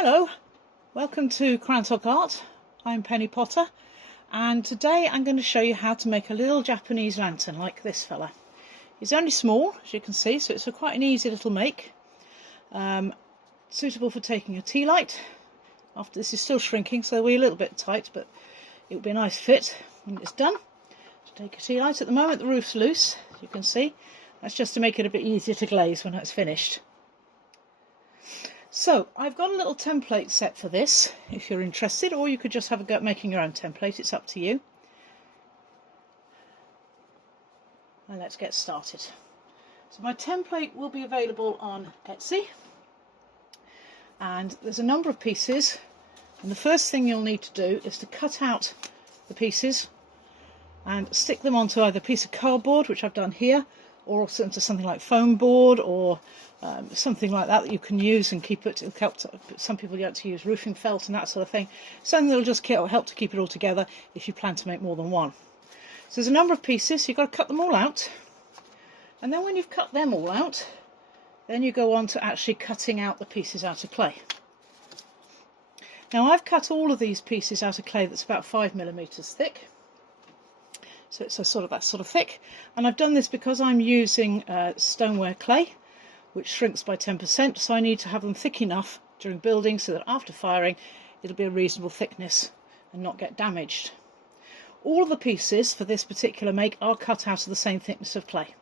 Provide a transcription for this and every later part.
Hello, welcome to Crantock Art. I'm Penny Potter, and today I'm going to show you how to make a little Japanese lantern like this fella. He's only small, as you can see, so it's quite an easy little make. Suitable for taking a tea light. After this is still shrinking, so we're a little bit tight, but it will be a nice fit when it's done. To take a tea light. At the moment the roof's loose, as you can see. That's just to make it a bit easier to glaze when it's finished. So I've got a little template set for this if you're interested, or you could just have a go at making your own template, it's up to you. And let's get started. So my template will be available on Etsy, and there's a number of pieces, and the first thing you'll need to do is to cut out the pieces and stick them onto either a piece of cardboard, which I've done here, or also into something like foam board or something like that you can use and keep it. Some people like to use roofing felt and that sort of thing. Something that will just help to keep it all together if you plan to make more than one. So there's a number of pieces, so you've got to cut them all out. And then when you've cut them all out, then you go on to actually cutting out the pieces out of clay. Now I've cut all of these pieces out of clay that's about 5mm thick. So it's that sort of thick, and I've done this because I'm using stoneware clay, which shrinks by 10%, so I need to have them thick enough during building so that after firing it'll be a reasonable thickness and not get damaged. All of the pieces for this particular make are cut out of the same thickness of clay.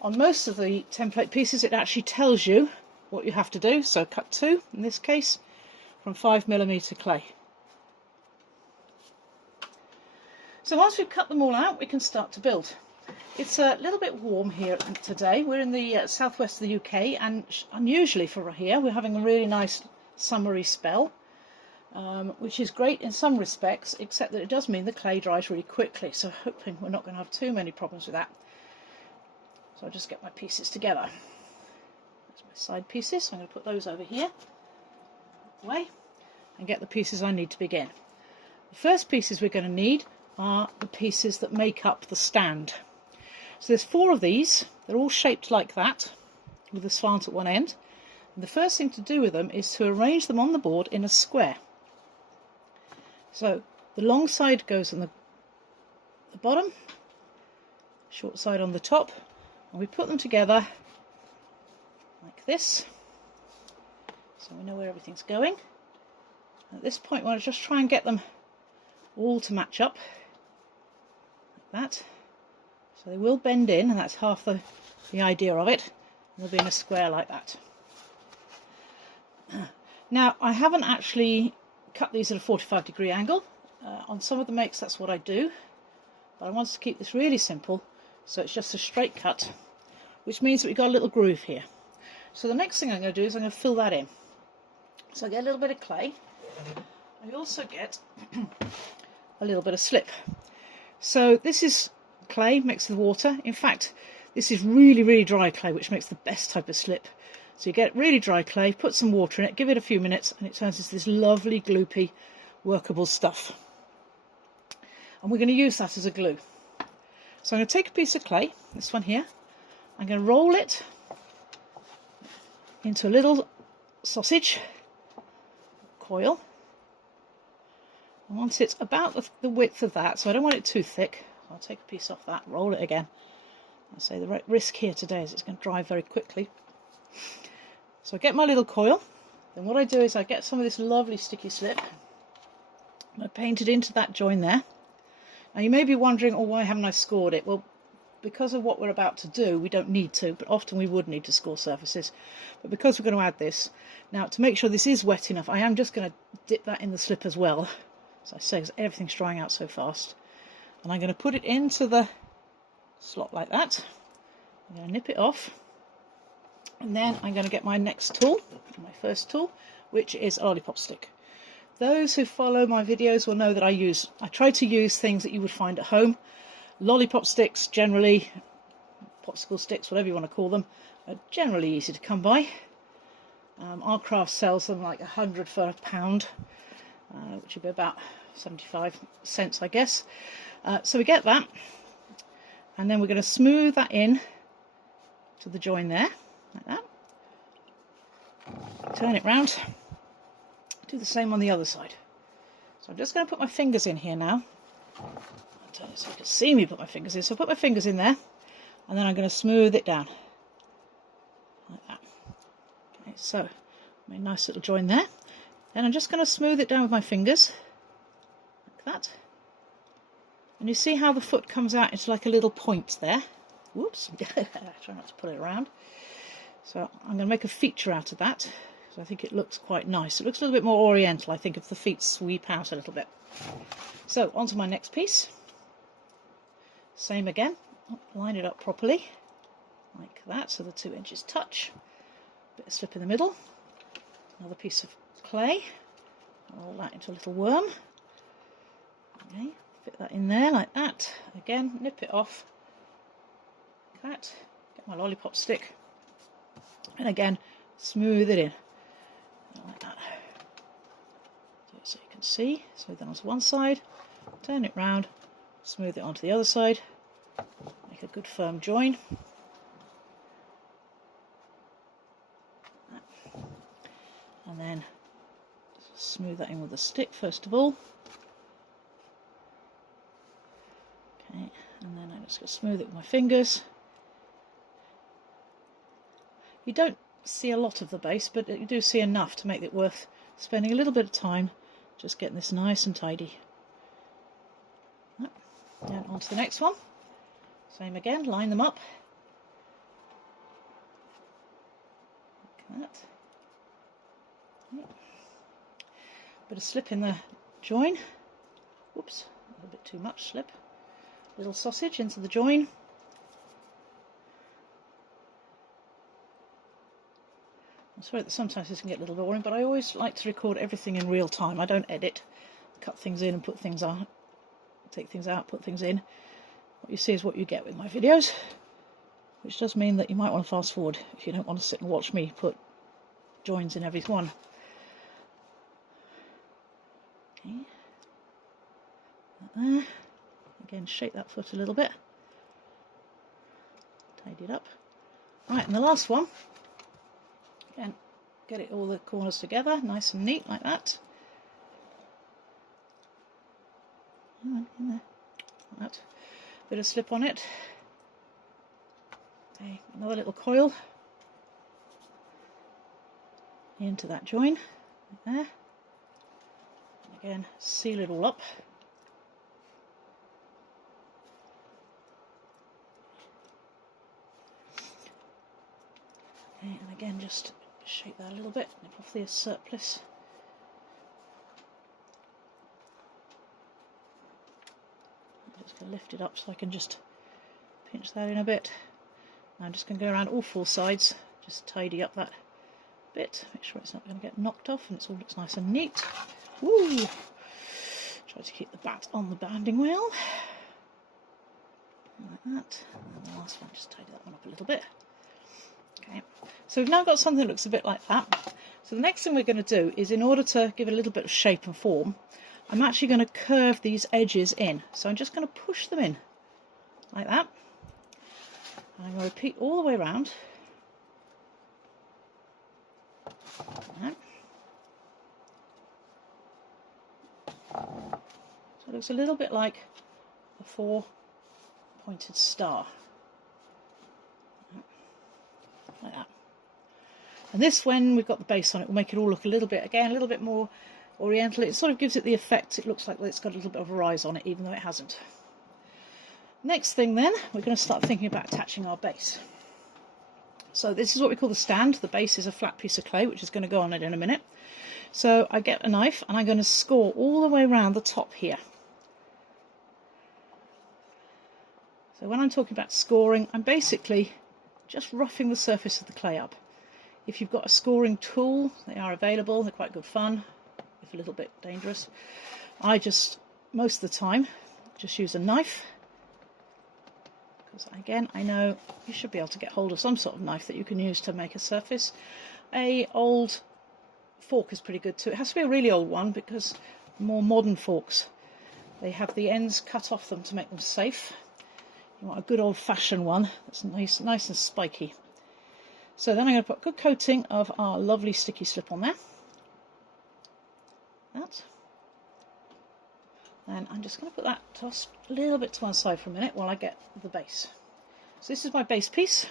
On most of the template pieces it actually tells you what you have to do, so cut 2 in this case from 5mm clay. So once we've cut them all out, we can start to build. It's a little bit warm here today. We're in the southwest of the UK, and unusually for here, we're having a really nice summery spell, which is great in some respects, except that it does mean the clay dries really quickly, so hoping we're not going to have too many problems with that. So I'll just get my pieces together. There's my side pieces, so I'm going to put those over here, away, and get the pieces I need to begin. The first pieces we're going to need are the pieces that make up the stand. So there's 4 of these. They're all shaped like that, with a slant at one end. And the first thing to do with them is to arrange them on the board in a square. So the long side goes on the bottom, short side on the top, and we put them together like this, so we know where everything's going. And at this point, we want to just try and get them all to match up. That, so they will bend in, and that's half the idea of it. They'll be in a square like that. Now I haven't actually cut these at a 45-degree angle. On some of the makes that's what I do, but I wanted to keep this really simple, so it's just a straight cut, which means that we've got a little groove here. So the next thing I'm going to do is I'm going to fill that in. So I get a little bit of clay. I also get a little bit of slip. So this is clay mixed with water. In fact, this is really dry clay, which makes the best type of slip. So you get really dry clay, put some water in it, give it a few minutes, and it turns into this lovely gloopy workable stuff. And we're going to use that as a glue. So I'm going to take a piece of clay, this one here, I'm going to roll it into a little sausage coil. I want it about the width of that, so I don't want it too thick. I'll take a piece off that, roll it again. I say the risk here today is it's going to dry very quickly. So I get my little coil, then what I do is I get some of this lovely sticky slip, and I paint it into that join there. Now you may be wondering, oh, why haven't I scored it? Well, because of what we're about to do, we don't need to, but often we would need to score surfaces. But because we're going to add this, now to make sure this is wet enough, I am just going to dip that in the slip as well. As I say, everything's drying out so fast. And I'm going to put it into the slot like that. I'm going to nip it off. And then I'm going to get my next tool, my first tool, which is a lollipop stick. Those who follow my videos will know that I try to use things that you would find at home. Lollipop sticks, generally, popsicle sticks, whatever you want to call them, are generally easy to come by. Artcraft sells them like 100 for £1, which would be about 75 cents, I guess. So we get that, and then we're going to smooth that in to the join there, like that. turn it round, do the same on the other side. So I'm just going to put my fingers in here now. So you can see me put my fingers in. So I'll put my fingers in there, and then I'm going to smooth it down. Like that. Okay, so made a nice little join there. Then I'm just going to smooth it down with my fingers, like that. And you see how the foot comes out into like a little point there. Whoops, try not to pull it around. So I'm going to make a feature out of that, because I think it looks quite nice. It looks a little bit more oriental, I think, if the feet sweep out a little bit. So onto my next piece. Same again, line it up properly, like that, so the two edges touch. Bit of slip in the middle. Another piece of clay. Roll that into a little worm. Okay, fit that in there like that. Again, nip it off. Like that. Get my lollipop stick. And again, smooth it in. Like that. So you can see, smooth that onto one side, turn it round, smooth it onto the other side, make a good firm join. And then smooth that in with a stick first of all. Okay, and then I'm just going to smooth it with my fingers. You don't see a lot of the base, but you do see enough to make it worth spending a little bit of time just getting this nice and tidy. Then on to the next one. Same again, line them up. Like that. Okay. Bit of slip in the join. Whoops, a little bit too much slip. Little sausage into the join. I'm sorry that sometimes this can get a little boring, but I always like to record everything in real time. I don't edit, cut things in and put things out, take things out, put things in. What you see is what you get with my videos, which does mean that you might want to fast forward if you don't want to sit and watch me put joins in every one. Okay. Like there. Again, shake that foot a little bit. Tidy it up. Right, and the last one. Again, get it all the corners together, nice and neat like that. In there. Like that. Bit of slip on it. Okay, another little coil into that join. Like there. And again, seal it all up. Okay, and again, just shake that a little bit, nip off the surplus. I'm just going to lift it up so I can just pinch that in a bit. Now I'm just going to go around all four sides, just tidy up that bit, make sure it's not going to get knocked off and it all looks nice and neat. Woo! Try to keep the bat on the banding wheel. Like that. And the last one, just tidy that one up a little bit. Okay, so we've now got something that looks a bit like that. So the next thing we're going to do is, in order to give it a little bit of shape and form, I'm actually going to curve these edges in. So I'm just going to push them in like that. And I'm going to repeat all the way around. Like so it looks a little bit like a four-pointed star. Like that. And this, when we've got the base on it, will make it all look a little bit, again, a little bit more oriental. It sort of gives it the effect, it looks like it's got a little bit of a rise on it, even though it hasn't. Next thing then, we're going to start thinking about attaching our base. So this is what we call the stand. The base is a flat piece of clay, which is going to go on it in a minute. So I get a knife and I'm going to score all the way around the top here. So when I'm talking about scoring, I'm basically just roughing the surface of the clay up. If you've got a scoring tool, they are available, they're quite good fun, if a little bit dangerous. I just, most of the time, just use a knife, because again, I know you should be able to get hold of some sort of knife that you can use to make a surface. A old fork is pretty good too. It has to be a really old one, because more modern forks, they have the ends cut off them to make them safe. You want a good old-fashioned one that's nice and spiky. So then I'm going to put a good coating of our lovely sticky slip on there. That. And I'm just going to put that tossed a little bit to one side for a minute while I get the base. So this is my base piece.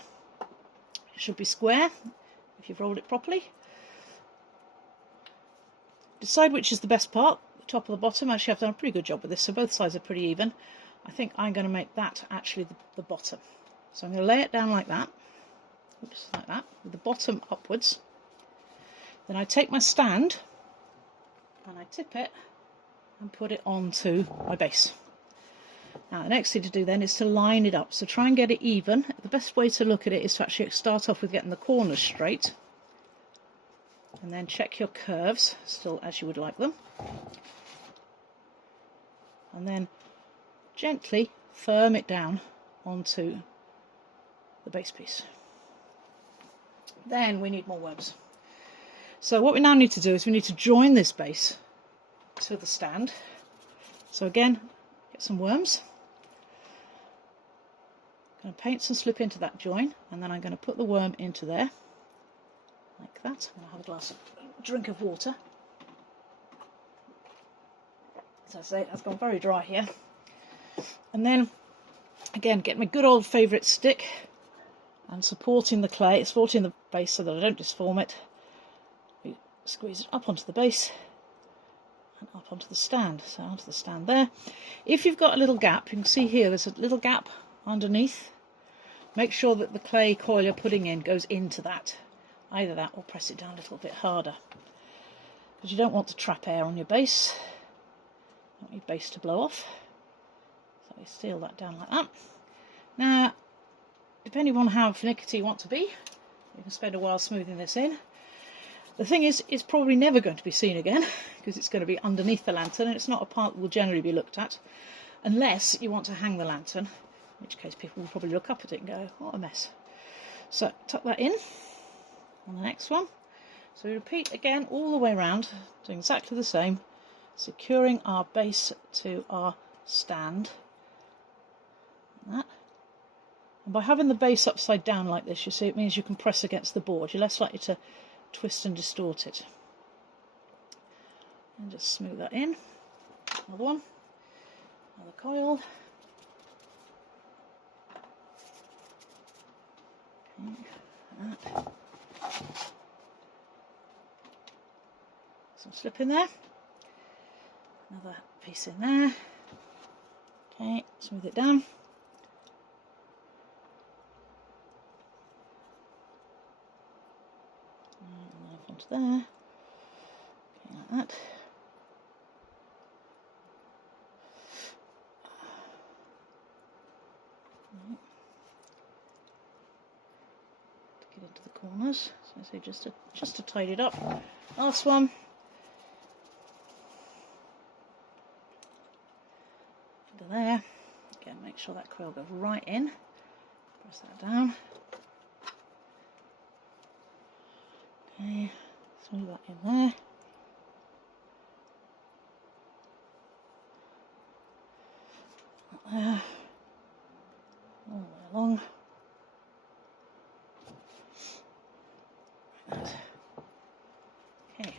It should be square if you've rolled it properly. Decide which is the best part, the top or the bottom. Actually, I've done a pretty good job with this, so both sides are pretty even. I think I'm going to make that actually the bottom. So I'm going to lay it down like that. Oops, like that, with the bottom upwards. Then I take my stand and I tip it and put it onto my base. Now the next thing to do then is to line it up. So try and get it even. The best way to look at it is to actually start off with getting the corners straight. And then check your curves, still as you would like them. And then gently firm it down onto the base piece. Then we need more worms. So what we now need to do is we need to join this base to the stand. So again, get some worms. I'm going to paint some slip into that join, and then I'm going to put the worm into there, like that. I'm going to have a glass of drink of water. As I say, it's gone very dry here. And then, again, get my good old favourite stick and supporting the clay, supporting the base so that I don't disform it. We squeeze it up onto the base and up onto the stand. So onto the stand there. If you've got a little gap, you can see here there's a little gap underneath. Make sure that the clay coil you're putting in goes into that. Either that or press it down a little bit harder. Because you don't want to trap air on your base. You want your base to blow off. So you seal that down like that. Now, depending on how finicky you want to be, you can spend a while smoothing this in. The thing is, it's probably never going to be seen again because it's going to be underneath the lantern, and it's not a part that will generally be looked at unless you want to hang the lantern, in which case people will probably look up at it and go, what a mess. So tuck that in on the next one. So we repeat again all the way around, doing exactly the same, securing our base to our stand. Like that. And by having the base upside down like this, you see, it means you can press against the board. You're less likely to twist and distort it. And just smooth that in. Another one. Another coil. Okay, like that. Some slip in there. Another piece in there. Okay, smooth it down. Onto there. Okay, like that. Get into the corners. So I say just to tidy it up. Last one. Into there. Again, make sure that coil goes right in. Press that down. Okay, smooth that in there. There. All the way along. Like that. Okay.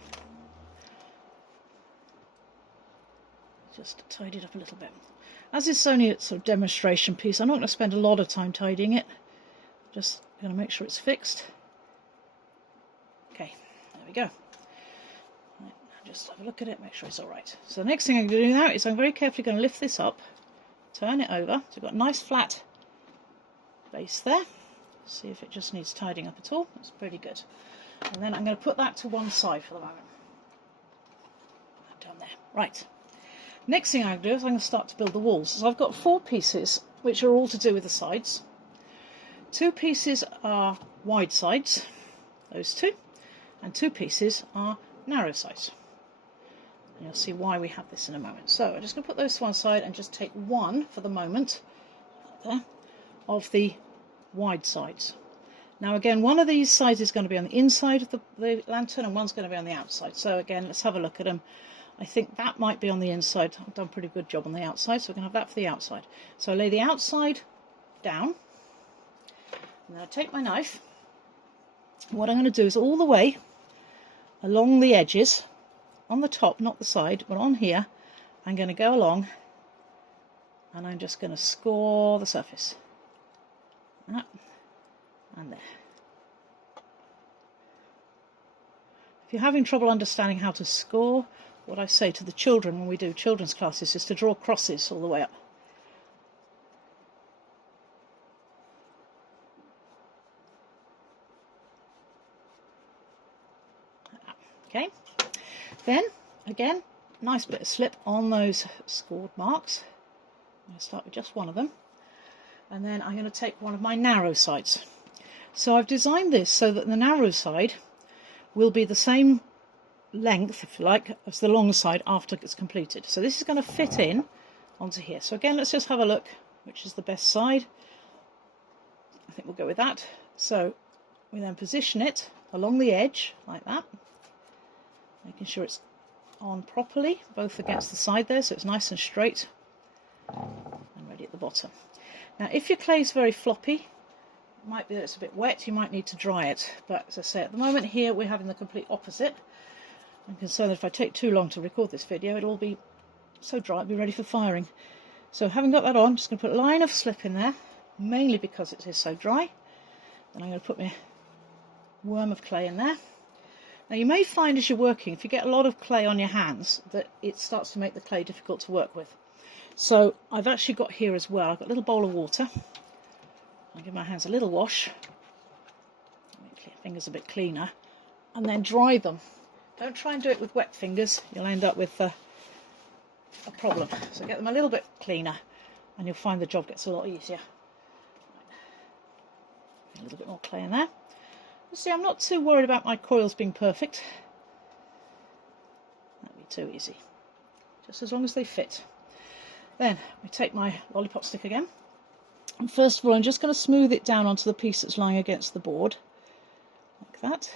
Just tidy it up a little bit. As it's only a sort of demonstration piece, I'm not going to spend a lot of time tidying it. Just going to make sure it's fixed. Okay, there we go. Right, just have a look at it, make sure it's all right. So the next thing I'm going to do now is I'm very carefully going to lift this up, turn it over. So we've got a nice flat base there. See if it just needs tidying up at all. That's pretty good. And then I'm going to put that to one side for the moment. Down there. Right. Next thing I'm going to do is I'm going to start to build the walls. So I've got 4 pieces which are all to do with the sides. 2 pieces are wide sides, those 2, and 2 pieces are narrow sides. And you'll see why we have this in a moment. So I'm just going to put those to one side and just take one for the moment there, of the wide sides. Now again, one of these sides is going to be on the inside of the lantern and one's going to be on the outside. So again, let's have a look at them. I think that might be on the inside. I've done a pretty good job on the outside, so we're going to have that for the outside. So I lay the outside down, and then I take my knife, What I'm going to do is all the way along the edges, on the top, not the side, but on here, I'm going to go along and I'm just going to score the surface. That and there. If you're having trouble understanding how to score, what I say to the children when we do children's classes is to draw crosses all the way up. Okay, then again, nice bit of slip on those scored marks. I'm going to start with just one of them, and then I'm going to take one of my narrow sides. So I've designed this so that the narrow side will be the same length, if you like, as the long side after it's completed. So this is going to fit in onto here. So again, let's just have a look which is the best side. I think we'll go with that. So we then position it along the edge like that, making sure it's on properly, both against the side there, so it's nice and straight and ready at the bottom. Now if your clay is very floppy, it might be that it's a bit wet, you might need to dry it, but as I say, at the moment here we're having the complete opposite. I'm concerned that if I take too long to record this video, it'll all be so dry it'll be ready for firing. So having got that on, I'm just going to put a line of slip in there, mainly because it is so dry. Then I'm going to put my worm of clay in there. Now you may find as you're working, if you get a lot of clay on your hands, that it starts to make the clay difficult to work with. So I've actually got here as well, I've got a little bowl of water. I'll give my hands a little wash, make your fingers a bit cleaner, and then dry them. Don't try and do it with wet fingers, you'll end up with a problem. So get them a little bit cleaner and you'll find the job gets a lot easier. A little bit more clay in there. You see, I'm not too worried about my coils being perfect. That'd be too easy. Just as long as they fit. Then we take my lollipop stick again. And first of all, I'm just going to smooth it down onto the piece that's lying against the board. Like that.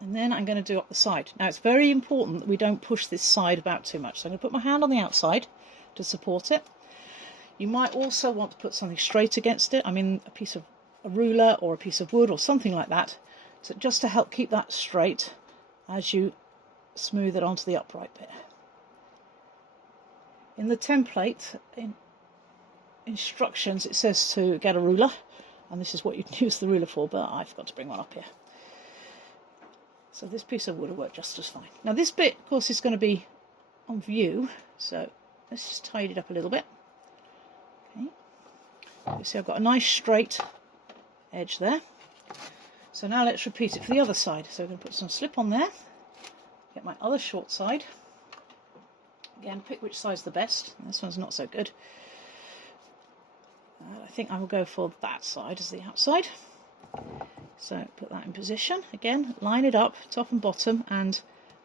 And then I'm going to do up the side. Now it's very important that we don't push this side about too much. So I'm going to put my hand on the outside to support it. You might also want to put something straight against it. I mean a piece of a ruler or a piece of wood or something like that. So just to help keep that straight as you smooth it onto the upright bit. In the template, in instructions, it says to get a ruler. And this is what you'd use the ruler for, but I forgot to bring one up here. So this piece of wood will work just as fine. Now this bit, of course, is going to be on view. So let's just tidy it up a little bit. Okay. You see I've got a nice straight edge there. So now let's repeat it for the other side. So I'm going to put some slip on there. Get my other short side. Again, pick which side's the best. This one's not so good. I think I will go for that side as the outside. So put that in position. Again, line it up, top and bottom, and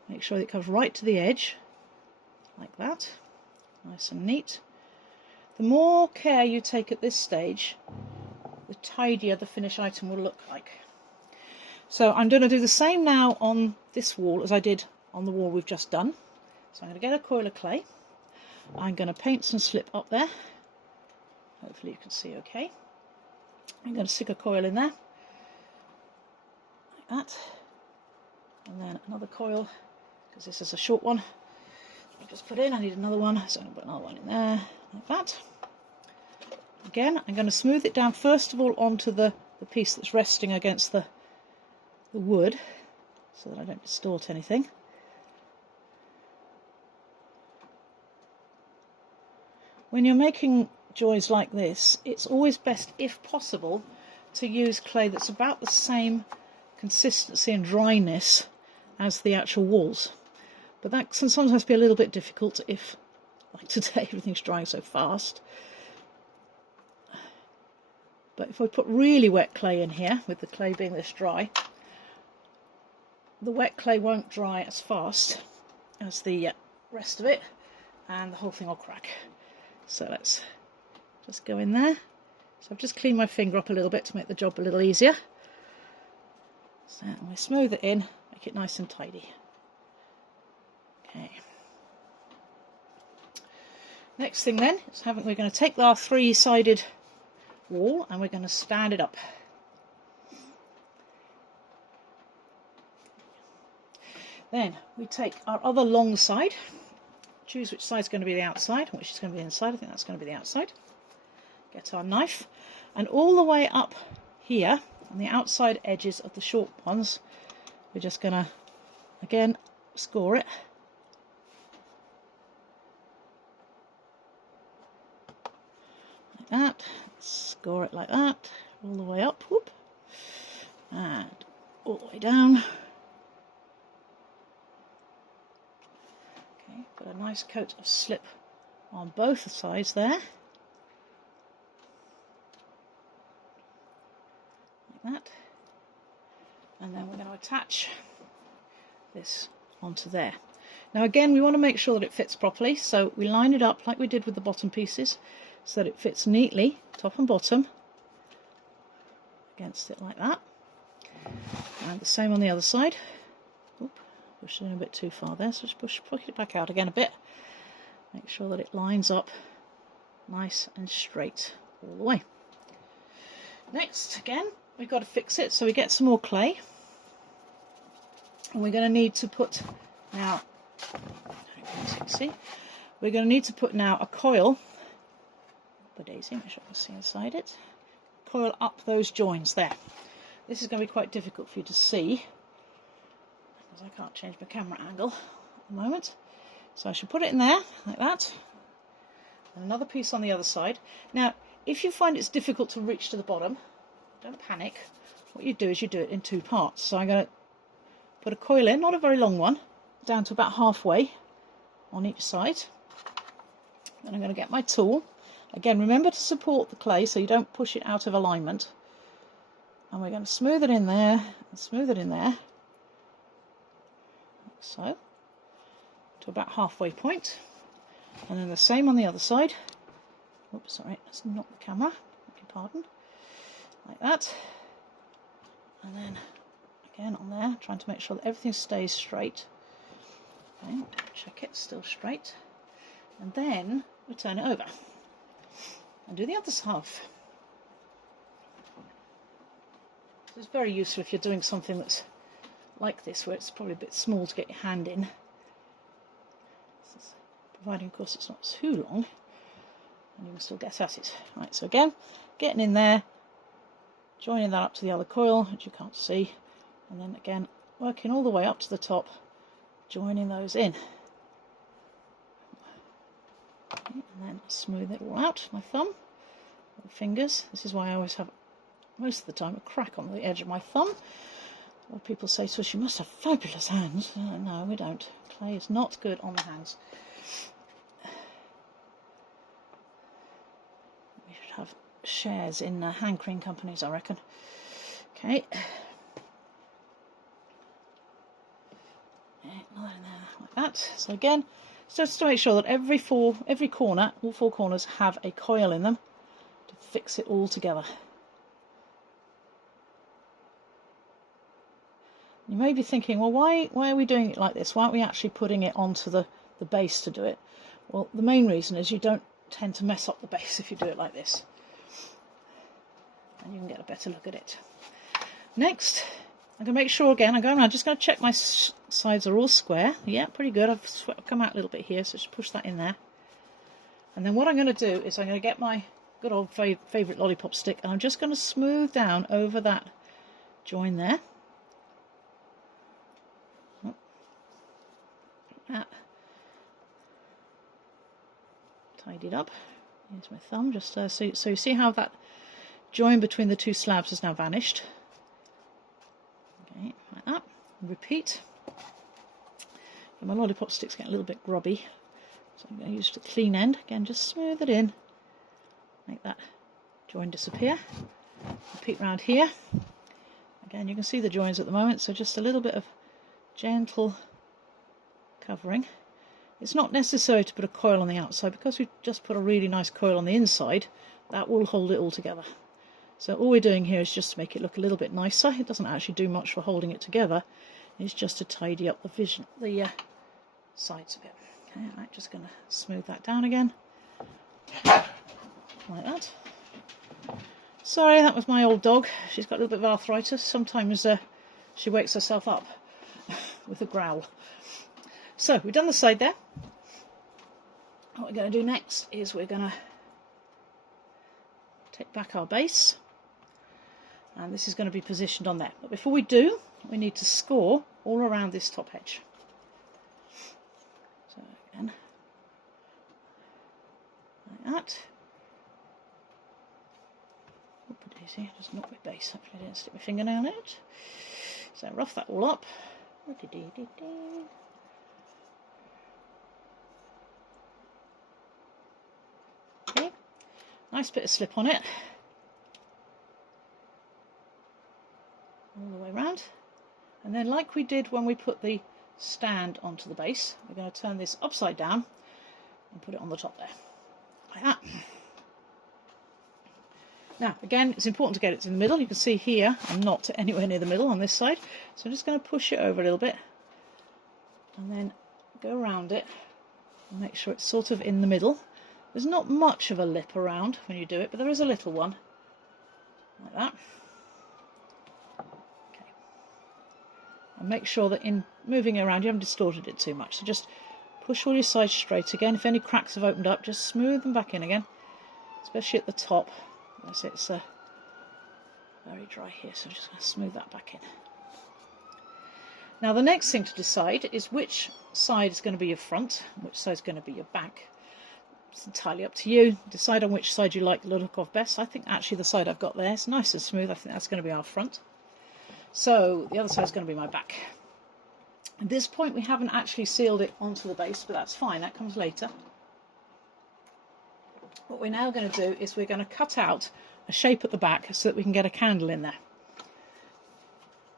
make sure that it comes right to the edge. Like that. Nice and neat. The more care you take at this stage, the tidier the finished item will look like. So I'm going to do the same now on this wall as I did on the wall we've just done. So I'm going to get a coil of clay. I'm going to paint some slip up there. Hopefully you can see okay. I'm going to stick a coil in there. Like that. And then another coil, because this is a short one. I'll just put in, I need another one, so I'm going to put another one in there, like that. Again, I'm going to smooth it down first of all onto the piece that's resting against the wood, so that I don't distort anything. When you're making joys like this, it's always best, if possible, to use clay that's about the same consistency and dryness as the actual walls. But that can sometimes be a little bit difficult if, like today, everything's drying so fast. But if I put really wet clay in here, with the clay being this dry, the wet clay won't dry as fast as the rest of it, and the whole thing will crack. So let's just go in there. So I've just cleaned my finger up a little bit to make the job a little easier. So we smooth it in, make it nice and tidy. Okay. Next thing then is we're going to take our three-sided wall, and we're going to stand it up. Then we take our other long side, choose which side is going to be the outside, which is going to be the inside. I think that's going to be the outside. Get our knife, and all the way up here on the outside edges of the short ones, we're just going to, again, score it. Like that. Score it like that, all the way up, whoop, and all the way down. Okay, put a nice coat of slip on both sides there. Like that. And then we're going to attach this onto there. Now again, we want to make sure that it fits properly, so we line it up like we did with the bottom pieces, so that it fits neatly, top and bottom, against it like that. And the same on the other side. Oop, pushed it in a bit too far there, so just push it back out again a bit. Make sure that it lines up nice and straight all the way. Next, again, we've got to fix it, so we get some more clay. And we're going to need to put now, see, we're going to need to put now a coil, the daisy, make sure I can see inside it, coil up those joins there. This is going to be quite difficult for you to see, because I can't change my camera angle at the moment. So I should put it in there, like that, and another piece on the other side. Now, if you find it's difficult to reach to the bottom, don't panic. What you do is you do it in two parts. So I'm going to put a coil in, not a very long one, down to about halfway on each side. Then I'm going to get my tool. Again, remember to support the clay so you don't push it out of alignment. And we're going to smooth it in there, and smooth it in there, like so, to about halfway point. And then the same on the other side. Oops, sorry, that's not the camera, beg your pardon. Like that. And then again on there, trying to make sure that everything stays straight. Okay, check it, still straight. And then we turn it over and do the other half. It's very useful if you're doing something that's like this, where it's probably a bit small to get your hand in. Providing, of course, it's not too long, and you can still get at it. Right, so again, getting in there, joining that up to the other coil, which you can't see, and then again, working all the way up to the top, joining those in. Okay, and then smooth it all out with my thumb, with my fingers. This is why I always have, most of the time, a crack on the edge of my thumb. Well, people say to us, you must have fabulous hands. No, we don't. Clay is not good on the hands. We should have shares in hand cream companies, I reckon. Okay. Another in there like that. So again, just to make sure that every corner, all four corners, have a coil in them to fix it all together. You may be thinking, well, why are we doing it like this? Why aren't we actually putting it onto the base to do it? Well, the main reason is you don't tend to mess up the base if you do it like this. And you can get a better look at it. Next, I'm going to make sure again, I'm going around, just going to check my sides are all square. Yeah, pretty good. I've come out a little bit here, so just push that in there. And then what I'm going to do is I'm going to get my good old favourite lollipop stick, and I'm just going to smooth down over that join there. That. Tidied up. Here's my thumb, just so you see how that join between the two slabs has now vanished. Okay, like that. Repeat. And my lollipop stick's getting a little bit grubby, so I'm going to use the clean end. Again, just smooth it in. Make that join disappear. Repeat round here. Again, you can see the joins at the moment, so just a little bit of gentle covering. It's not necessary to put a coil on the outside, because we've just put a really nice coil on the inside. That will hold it all together. So all we're doing here is just to make it look a little bit nicer. It doesn't actually do much for holding it together. It's just to tidy up the sides a bit. Okay, I'm just going to smooth that down again, like that. Sorry, that was my old dog. She's got a little bit of arthritis. Sometimes she wakes herself up with a growl. So we've done the side there. What we're going to do next is we're going to take back our base, and this is going to be positioned on there. But before we do, we need to score all around this top edge. So again, like that. Pretty easy, just knock my base. Hopefully I didn't stick my fingernail in it. So rough that all up. Okay, nice bit of slip on it. All the way around. And then like we did when we put the stand onto the base, we're going to turn this upside down and put it on the top there. Like that. Now, again, it's important to get it in the middle. You can see here, I'm not anywhere near the middle on this side. So I'm just going to push it over a little bit and then go around it and make sure it's sort of in the middle. There's not much of a lip around when you do it, but there is a little one. Like that. Okay. And make sure that in moving it around, you haven't distorted it too much. So just push all your sides straight again. If any cracks have opened up, just smooth them back in again, especially at the top. As it's very dry here, so I'm just going to smooth that back in. Now the next thing to decide is which side is going to be your front, and which side is going to be your back. It's entirely up to you. Decide on which side you like the look of best. I think actually the side I've got there is nice and smooth. I think that's going to be our front. So the other side is going to be my back. At this point we haven't actually sealed it onto the base, but that's fine, that comes later. What we're now going to do is we're going to cut out a shape at the back so that we can get a candle in there.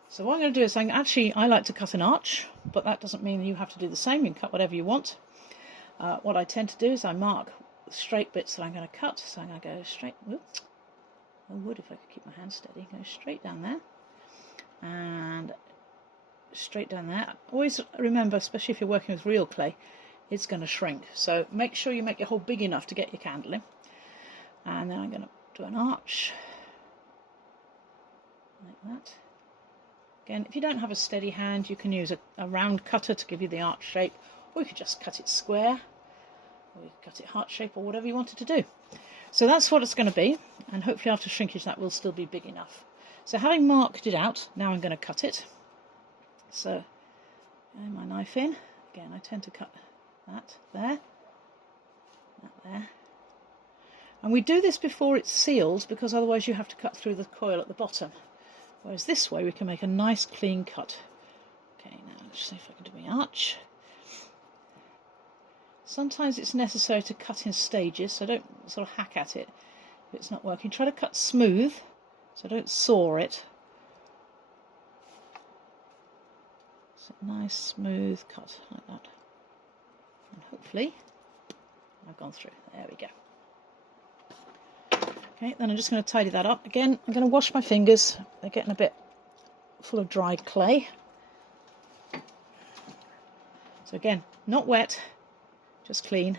So what I'm going to do is I like to cut an arch, but that doesn't mean you have to do the same. You can cut whatever you want. What I tend to do is I mark the straight bits that I'm going to cut. So I'm going to go straight. Whoops, I would if I could keep my hand steady. Go straight down there and straight down there. Always remember, especially if you're working with real clay, it's going to shrink. So make sure you make your hole big enough to get your candle in. And then I'm going to do an arch like that. Again, if you don't have a steady hand, you can use a round cutter to give you the arch shape, or you could just cut it square, or you could cut it heart shape, or whatever you wanted to do. So that's what it's going to be, and hopefully after shrinkage that will still be big enough. So having marked it out, now I'm going to cut it. So my knife in. Again, I tend to cut that there, that there. And we do this before it's sealed, because otherwise you have to cut through the coil at the bottom. Whereas this way we can make a nice clean cut. Okay, now let's see if I can do my arch. Sometimes it's necessary to cut in stages, so don't sort of hack at it if it's not working. Try to cut smooth, so don't saw it. So nice smooth cut like that. And hopefully I've gone through. There we go. Okay, then I'm just going to tidy that up. Again, I'm going to wash my fingers. They're getting a bit full of dried clay. So again, not wet, just clean.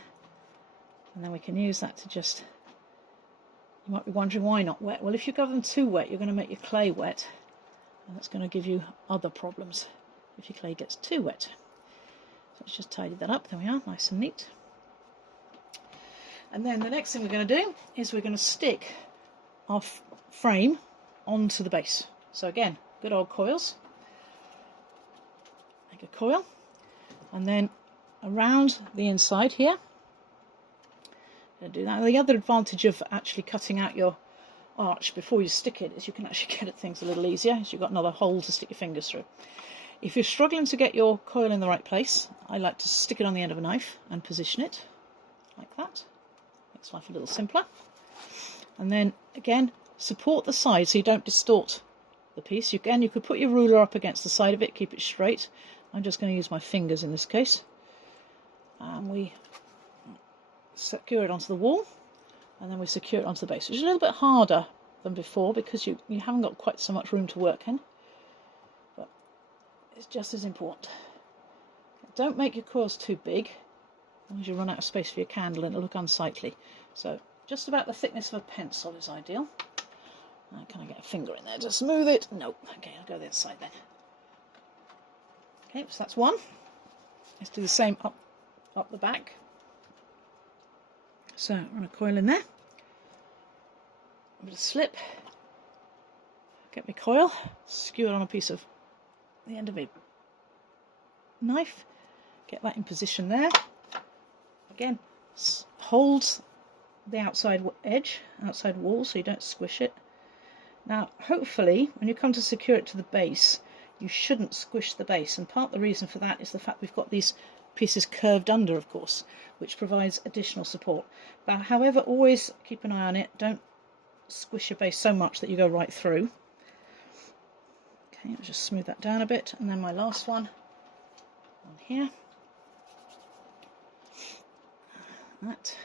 And then we can use that to just... You might be wondering why not wet. Well, if you go them too wet, you're going to make your clay wet. And that's going to give you other problems if your clay gets too wet. So let's just tidy that up. There we are, nice and neat. And then the next thing we're going to do is we're going to stick our frame onto the base. So again, good old coils. Make a coil. And then around the inside here. Going to do that. The other advantage of actually cutting out your arch before you stick it is you can actually get at things a little easier, as you've got another hole to stick your fingers through. If you're struggling to get your coil in the right place, I like to stick it on the end of a knife and position it like that. Makes life a little simpler. And then again, support the side so you don't distort the piece. Again, you could put your ruler up against the side of it, keep it straight. I'm just going to use my fingers in this case. And we secure it onto the wall, and then we secure it onto the base, which is a little bit harder than before because you haven't got quite so much room to work in, but it's just as important. Don't make your coils too big, otherwise you run out of space for your candle and it'll look unsightly. So just about the thickness of a pencil is ideal. Can I get a finger in there to smooth it? Nope. Okay, I'll go the other side then. Okay, so that's one. Let's do the same up the back. So run a coil in there. A bit of slip. Get my coil, skew it on a piece of the end of a knife. Get that in position there. Again, hold the outside edge, outside wall, so you don't squish it. Now, hopefully, when you come to secure it to the base, you shouldn't squish the base, and part of the reason for that is the fact we've got these pieces curved under, of course, which provides additional support. But however, always keep an eye on it. Don't squish your base so much that you go right through. Okay, I'll just smooth that down a bit, and then my last one on here. That.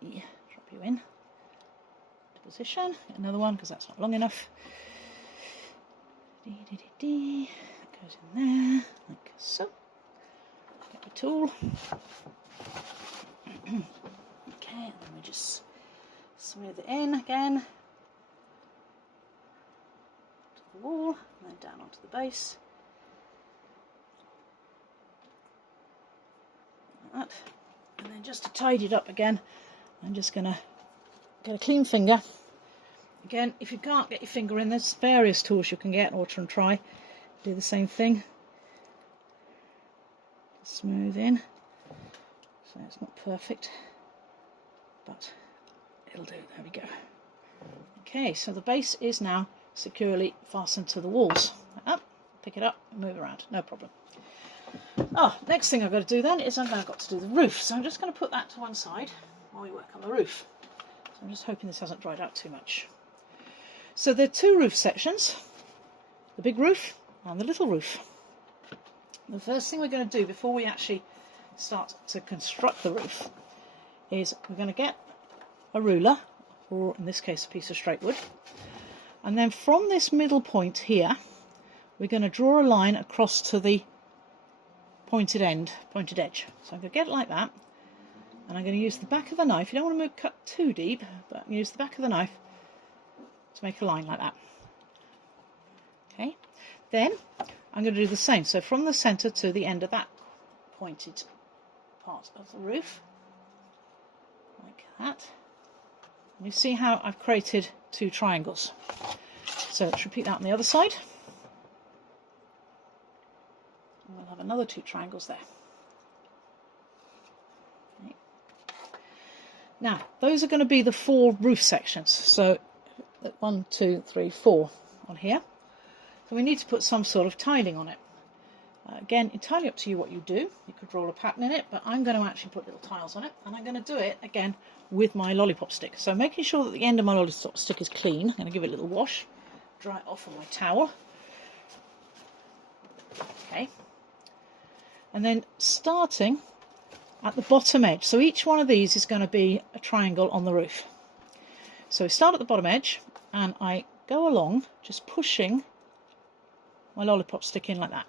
Yeah, drop you in to position. Get another one because that's not long enough. That goes in there, like so. Get my tool. Okay, and then we just smooth it in again. The wall, and then down onto the base. Like that. And then just to tidy it up again, I'm just going to get a clean finger. Again, if you can't get your finger in, there's various tools you can get or try. Do the same thing. Smooth in. So it's not perfect, but it'll do. There we go. Okay, so the base is now securely fastened to the walls. Like that. Pick it up, move around, no problem. Oh, next thing I've got to do then is I've now got to do the roof. So I'm just going to put that to one side while we work on the roof. So I'm just hoping this hasn't dried out too much. So there are two roof sections, the big roof and the little roof. The first thing we're going to do before we actually start to construct the roof is we're going to get a ruler, or in this case a piece of straight wood, and then from this middle point here we're going to draw a line across to the pointed edge. So I'm going to get it like that, and I'm going to use the back of the knife. You don't want to cut too deep, but use the back of the knife to make a line like that. Okay, then I'm going to do the same. So from the centre to the end of that pointed part of the roof, like that. And you see how I've created two triangles. So let's repeat that on the other side. And we'll have another two triangles there. Okay. Now, those are going to be the four roof sections. So 1, 2, 3, 4 on here. So we need to put some sort of tiling on it. Again, entirely up to you what you do. You could draw a pattern in it, but I'm going to actually put little tiles on it, and I'm going to do it again with my lollipop stick. So making sure that the end of my lollipop stick is clean. I'm going to give it a little wash, dry it off on my towel. Okay. And then starting at the bottom edge. So each one of these is going to be a triangle on the roof. So we start at the bottom edge, and I go along just pushing my lollipop stick in like that.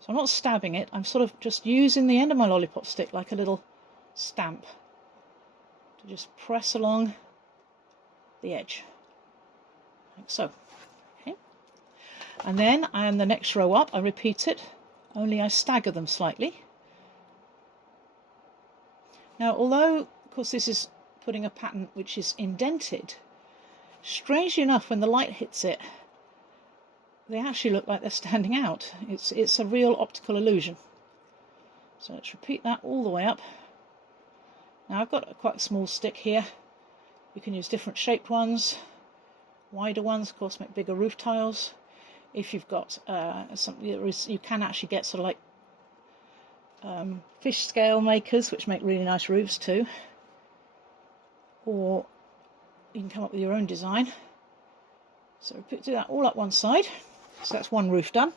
So I'm not stabbing it, I'm sort of just using the end of my lollipop stick like a little stamp to just press along the edge, like so. Okay. And then on the next row up, I repeat it, only I stagger them slightly. Now, although, of course, this is putting a pattern which is indented, strangely enough, when the light hits it, they actually look like they're standing out. It's a real optical illusion. So let's repeat that all the way up. Now I've got quite a small stick here. You can use different shaped ones, wider ones, of course, make bigger roof tiles. If you've got something, you can actually get sort of like fish scale makers, which make really nice roofs too. Or you can come up with your own design. So do that all up one side. So that's one roof done.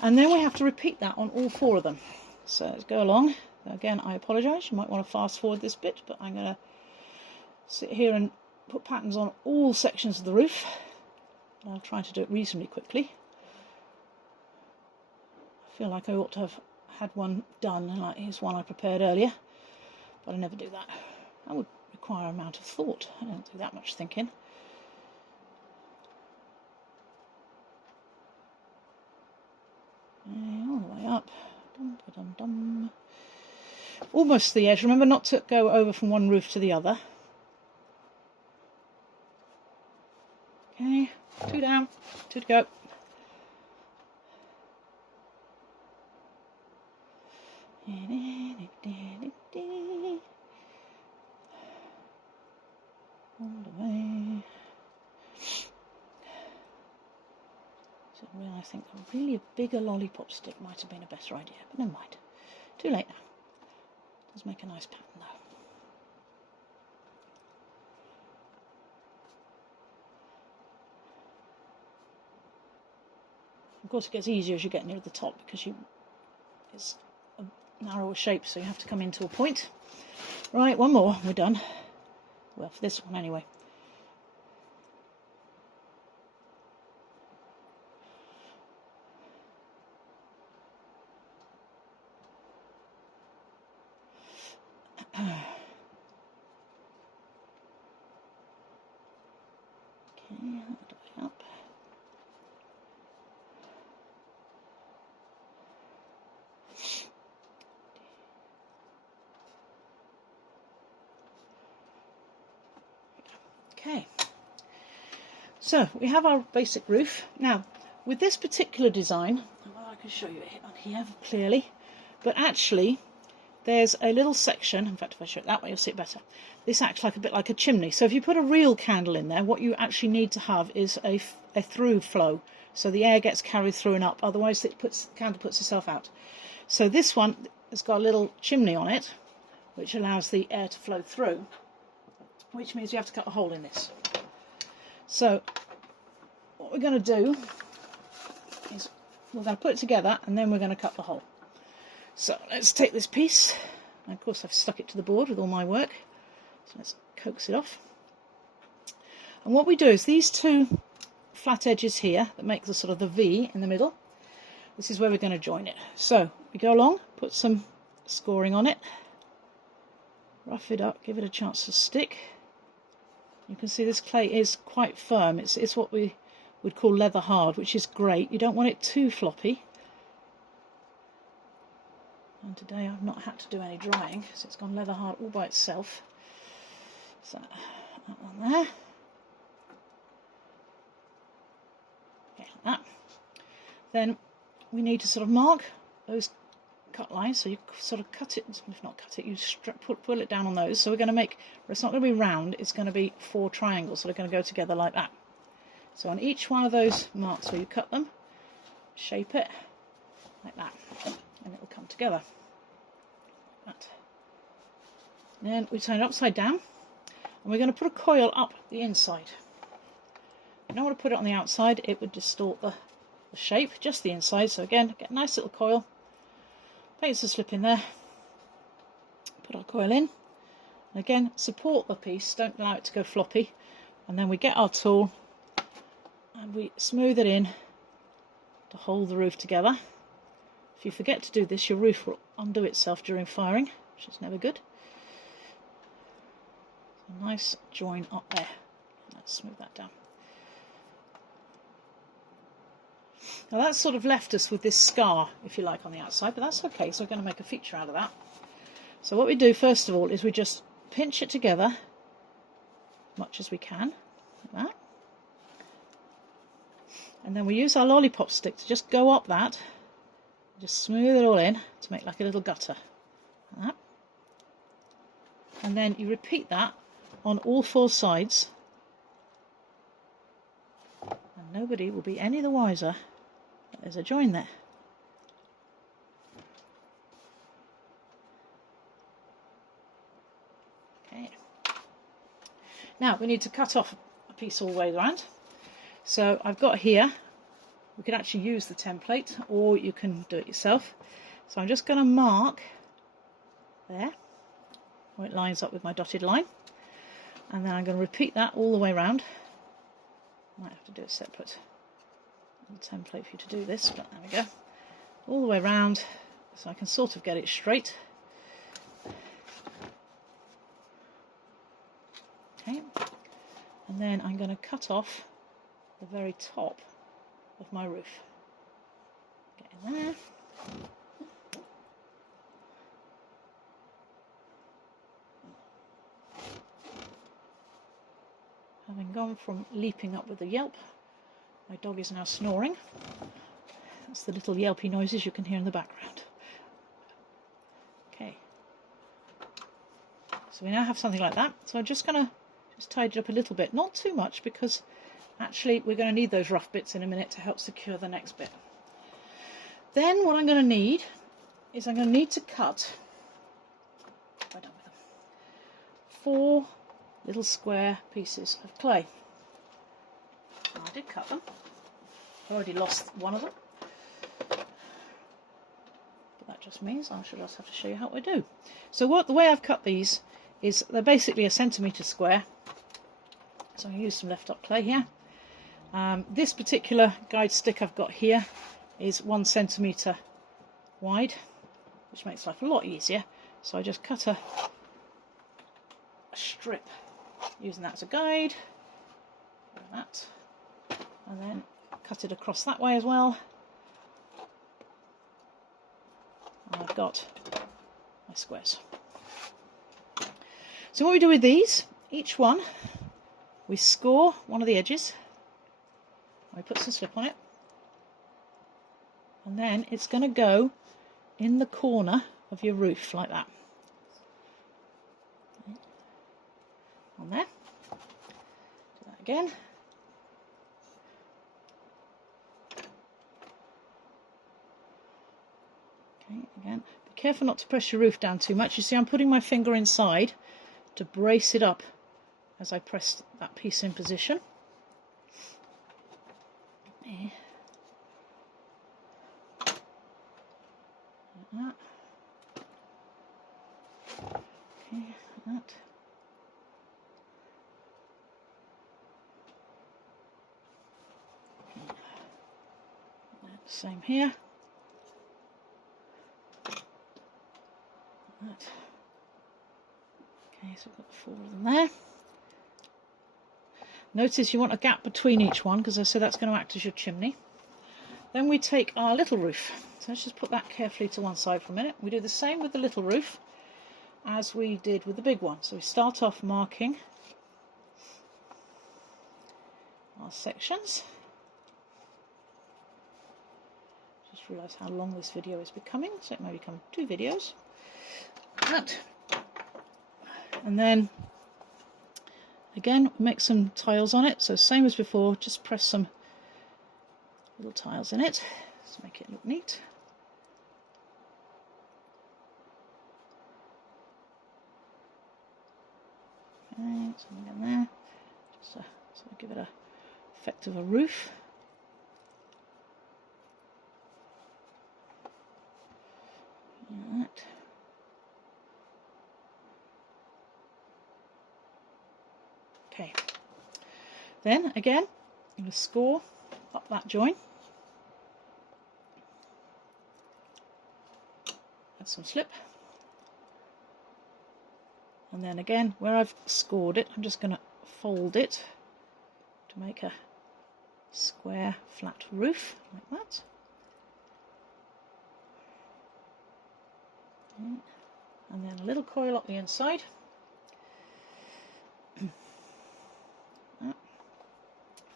And then we have to repeat that on all four of them. So let's go along. Again, I apologise, you might want to fast forward this bit, but I'm going to sit here and put patterns on all sections of the roof. I'll try to do it reasonably quickly. I feel like I ought to have had one done, like here's one I prepared earlier, but I never do that. That would require an amount of thought. I don't do that much thinking. Okay, all the way up. Dum, dum, dum. Almost to the edge. Remember not to go over from one roof to the other. Okay, 2 down, 2 to go. All the way. So really, I think a bigger lollipop stick might have been a better idea, but never mind. Too late now. Does make a nice pattern though. Of course, it gets easier as you get near the top because it's a narrower shape, so you have to come into a point. Right, one more, we're done. Well, for this one anyway. Okay, all the way up. Okay, so we have our basic roof. Now, with this particular design, well, I can show you it on here clearly, but actually there's a little section, in fact if I show it that way you'll see it better. This acts like a bit like a chimney, so if you put a real candle in there, what you actually need to have is a through flow, so the air gets carried through and up, otherwise the candle puts itself out. So this one has got a little chimney on it, which allows the air to flow through, which means you have to cut a hole in this. So what we're going to do is we're going to put it together and then we're going to cut the hole. So let's take this piece, and of course I've stuck it to the board with all my work, so let's coax it off. And what we do is these two flat edges here that make the sort of the V in the middle, this is where we're going to join it. So we go along, put some scoring on it, rough it up, give it a chance to stick. You can see this clay is quite firm. It's what we would call leather hard, which is great. You don't want it too floppy. And today I've not had to do any drying, so it's gone leather hard all by itself. So that one there. Okay, like that. Then we need to sort of mark those cut lines, so you sort of cut it, if not cut it, you pull it down on those. So we're going to make, it's not going to be round, it's going to be 4 triangles that are going to go together like that. So on each one of those marks where you cut them, shape it like that, and it will come together. Like that. Then we turn it upside down, and we're going to put a coil up the inside. You don't want to put it on the outside, it would distort the shape, just the inside. So again, get a nice little coil. Paint a slip in there, put our coil in, and again support the piece, don't allow it to go floppy, and then we get our tool and we smooth it in to hold the roof together. If you forget to do this, your roof will undo itself during firing, which is never good. A nice join up there. Let's smooth that down. Now that's sort of left us with this scar, if you like, on the outside, but that's okay, so we're going to make a feature out of that. So what we do first of all is we just pinch it together as much as we can, like that. And then we use our lollipop stick to just go up that, just smooth it all in to make like a little gutter, like that. And then you repeat that on all 4 sides, and nobody will be any the wiser. There's a join there. Okay. Now we need to cut off a piece all the way around. So I've got here, we could actually use the template or you can do it yourself. So I'm just going to mark there where it lines up with my dotted line, and then I'm going to repeat that all the way around. Might have to do a separate template for you to do this, but there we go, all the way around, so I can sort of get it straight. Okay, and then I'm going to cut off the very top of my roof. Get in there. Having gone from leaping up with a yelp, my dog is now snoring. That's the little yelpy noises you can hear in the background. Okay. So we now have something like that. So I'm just going to tidy it up a little bit. Not too much, because actually we're going to need those rough bits in a minute to help secure the next bit. Then what I'm going to need is I'm going to need to cut, what have I done with them? 4 little square pieces of clay. I did cut them. I already lost one of them. But that just means I should just have to show you how I do. So the way I've cut these is they're basically a centimetre square. So I'm going to use some left up clay here. This particular guide stick I've got here is 1 centimetre wide, which makes life a lot easier. So I just cut a strip using that as a guide, like that, and then cut it across that way as well. And I've got my squares. So what we do with these, each one, we score one of the edges, we put some slip on it, and then it's going to go in the corner of your roof like that. On there. Do that again. Okay, again. Be careful not to press your roof down too much. You see, I'm putting my finger inside to brace it up as I press that piece in position. Like that. Okay, like that. Same here. Like that. Okay, so we've got 4 of them there. Notice you want a gap between each one, because I said that's going to act as your chimney. Then we take our little roof. So let's just put that carefully to one side for a minute. We do the same with the little roof as we did with the big one. So we start off marking our sections. Just realised how long this video is becoming, so it may become 2 videos. That. And then again, make some tiles on it. So same as before, just press some little tiles in it to make it look neat. Okay, something in there, just to sort of give it a effect of a roof. Like that. Okay. Then again, I'm going to score up that join. Add some slip. And then again, where I've scored it, I'm just going to fold it to make a square flat roof like that. And then a little coil up the inside.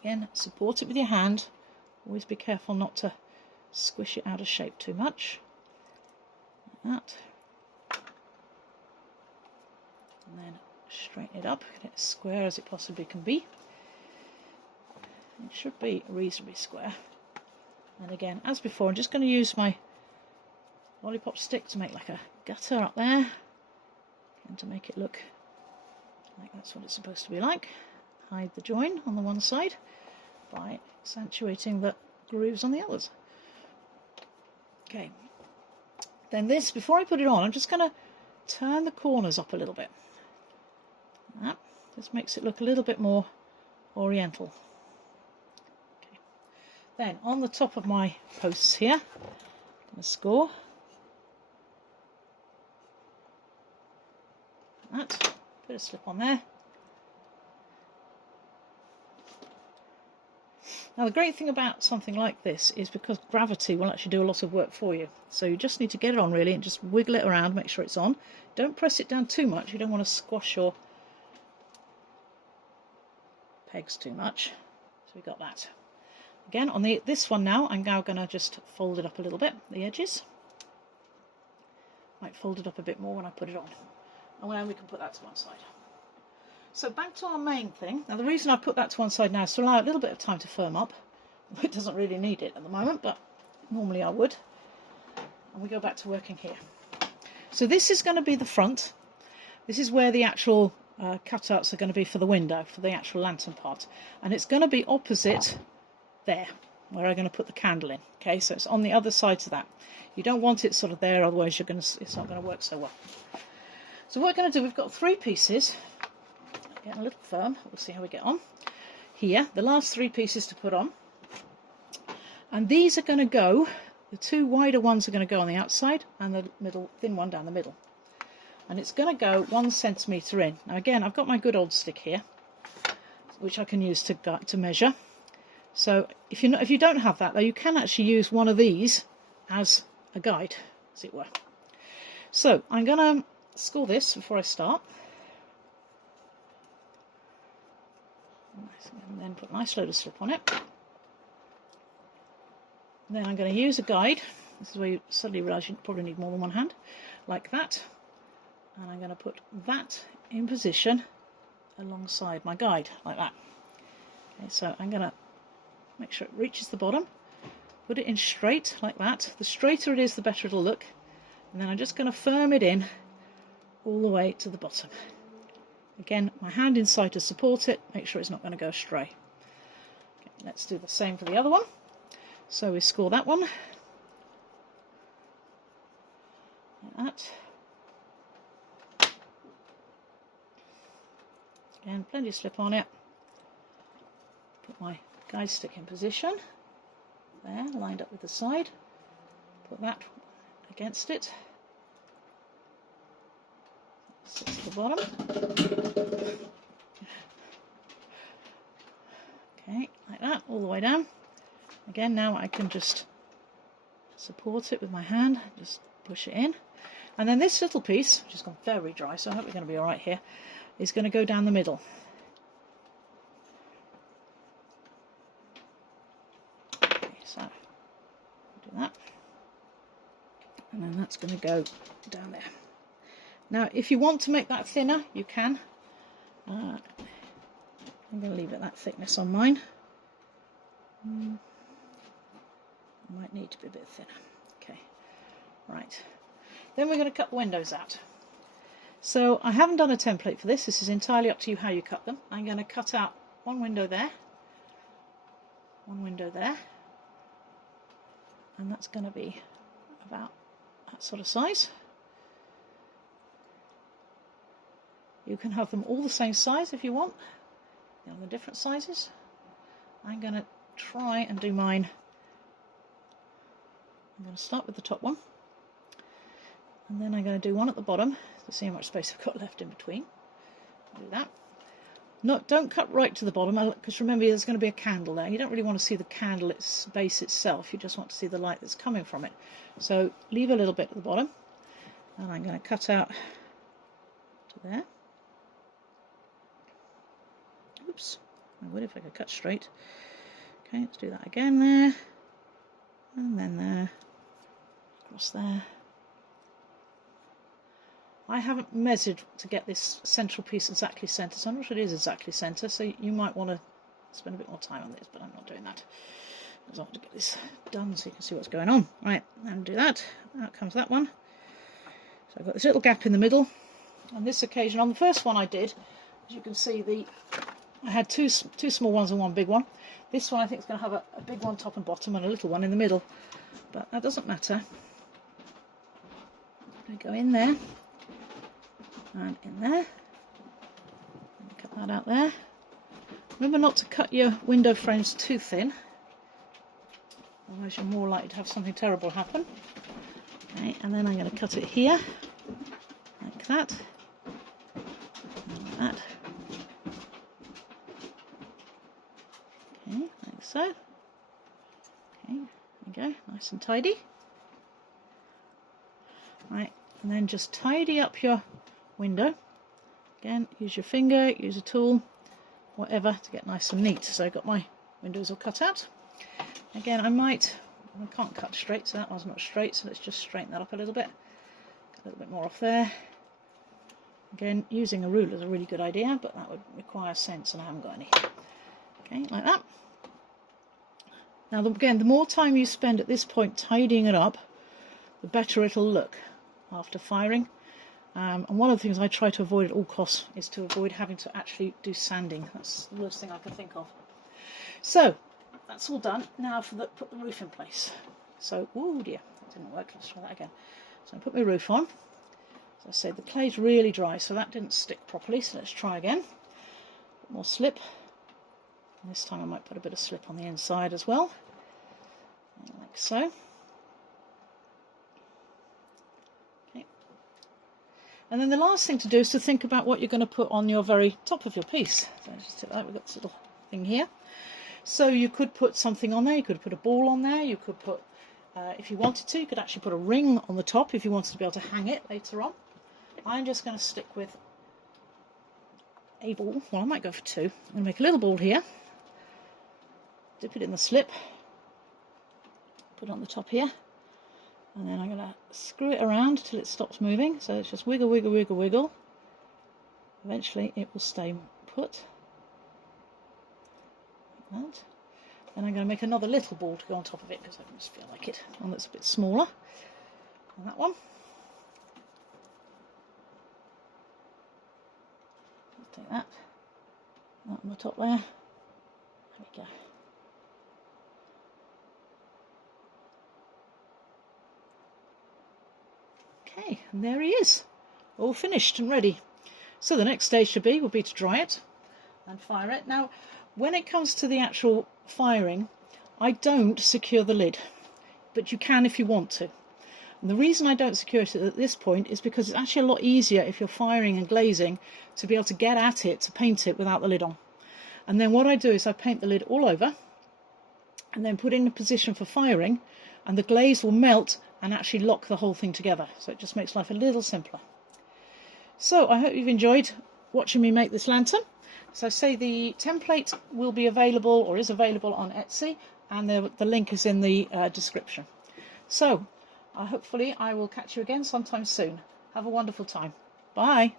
Again, support it with your hand. Always be careful not to squish it out of shape too much. Like that. And then straighten it up, get it as square as it possibly can be. It should be reasonably square. And again, as before, I'm just going to use my lollipop stick to make like a gutter up there, and to make it look like that's what it's supposed to be like. Hide the join on the one side by accentuating the grooves on the others. Okay, then this, before I put it on, I'm just going to turn the corners up a little bit. That just makes it look a little bit more oriental. Okay. Then on the top of my posts here, I'm going to score that, put a slip on there. Now the great thing about something like this is because gravity will actually do a lot of work for you. So you just need to get it on really and just wiggle it around, make sure it's on. Don't press it down too much, you don't want to squash your pegs too much. So we got that. Again, on this one now, I'm now going to just fold it up a little bit, the edges. Might fold it up a bit more when I put it on. And then we can put that to one side. So back to our main thing. Now the reason I put that to one side now is to allow it a little bit of time to firm up. It doesn't really need it at the moment, but normally I would. And we go back to working here. So this is going to be the front. This is where the actual cutouts are going to be for the window, for the actual lantern part. And it's going to be opposite there, where I'm going to put the candle in. Okay, so it's on the other side to that. You don't want it sort of there, otherwise it's not going to work so well. So what we're going to do, we've got 3 pieces. Getting a little firm, we'll see how we get on. Here, the last 3 pieces to put on. And these are going to go, the 2 wider ones are going to go on the outside and the middle thin one down the middle. And it's going to go 1 centimetre in. Now again, I've got my good old stick here, which I can use to measure. So if you don't have that, though, you can actually use one of these as a guide, as it were. So I'm going to score this before I start. And then put a nice load of slip on it. And then I'm going to use a guide. This is where you suddenly realise you probably need more than one hand, like that. And I'm going to put that in position alongside my guide, like that. Okay, so I'm going to make sure it reaches the bottom, put it in straight, like that. The straighter it is, the better it'll look. And then I'm just going to firm it in all the way to the bottom. Again, my hand inside to support it, make sure it's not going to go astray. Okay, let's do the same for the other one. So we score that one. Like that. Again, plenty of slip on it. Put my guide stick in position. There, lined up with the side. Put that against it. Sits to the bottom. Okay, like that, all the way down. Again, now I can just support it with my hand, just push it in. And then this little piece, which has gone very dry, so I hope we're going to be alright here, is going to go down the middle. Okay, so do that. And then that's going to go down there. Now, if you want to make that thinner, you can. I'm going to leave it that thickness on mine. Might need to be a bit thinner. Okay, right. Then we're going to cut the windows out. So I haven't done a template for this. This is entirely up to you how you cut them. I'm going to cut out one window there, one window there, and that's going to be about that sort of size. You can have them all the same size if you want, the different sizes. I'm going to try and do mine. I'm going to start with the top one, and then I'm going to do one at the bottom to see how much space I've got left in between. I'll do that. Don't cut right to the bottom, because remember there's going to be a candle there. You don't really want to see the candle base itself, you just want to see the light that's coming from it. So leave a little bit at the bottom, and I'm going to cut out to there. Oops, I would if I could cut straight. Okay, let's do that again there, and then there, across there. I haven't measured to get this central piece exactly centre, so I'm not sure it is exactly centre, so you might want to spend a bit more time on this, but I'm not doing that. I want to get this done so you can see what's going on. Right, and do that. Out comes that one. So I've got this little gap in the middle. On this occasion, on the first one I did, as you can see, I had two small ones and one big one. This one I think is going to have a big one top and bottom and a little one in the middle, but that doesn't matter. I'm going to go in there and in there. Cut that out there. Remember not to cut your window frames too thin, otherwise you're more likely to have something terrible happen. Okay, and then I'm going to cut it here, like that, and like that. Okay, like so. Okay, there we go, nice and tidy. Right, and then just tidy up your window. Again, use your finger, use a tool, whatever, to get nice and neat. So I've got my windows all cut out. Again, I can't cut straight, so that one's not straight, so let's just straighten that up a little bit. Get a little bit more off there. Again, using a ruler is a really good idea, but that would require sense, and I haven't got any. Okay, like that. Now, again, the more time you spend at this point tidying it up, the better it'll look after firing. And one of the things I try to avoid at all costs is to avoid having to actually do sanding. That's the worst thing I can think of. So, that's all done. Now put the roof in place. So, oh dear, that didn't work. Let's try that again. So I put my roof on. As I say, the clay's really dry, so that didn't stick properly. So let's try again. Bit more slip. And this time I might put a bit of slip on the inside as well, like so. Okay. And then the last thing to do is to think about what you're going to put on your very top of your piece. So just take that. We've got this little thing here. So you could put something on there. You could put a ball on there. You could put, if you wanted to, you could actually put a ring on the top if you wanted to be able to hang it later on. I'm just going to stick with a ball. Well, I might go for two. I'm going to make a little ball here. Dip it in the slip. Put it on the top here. And then I'm going to screw it around till it stops moving. So it's just wiggle, wiggle, wiggle, wiggle. Eventually it will stay put. Like that. Then I'm going to make another little ball to go on top of it because I just feel like it. One that's a bit smaller than that one. Let's take that. That on the top there. There we go. Okay, and there he is, all finished and ready. So the next stage would be to dry it and fire it. Now, when it comes to the actual firing, I don't secure the lid, but you can if you want to. And the reason I don't secure it at this point is because it's actually a lot easier if you're firing and glazing to be able to get at it, to paint it without the lid on. And then what I do is I paint the lid all over and then put it in a position for firing, and the glaze will melt and actually lock the whole thing together. So it just makes life a little simpler. So I hope you've enjoyed watching me make this lantern. As I say, the template will be available, or is available, on Etsy, and the link is in the description. So hopefully I will catch you again sometime soon. Have a wonderful time. Bye.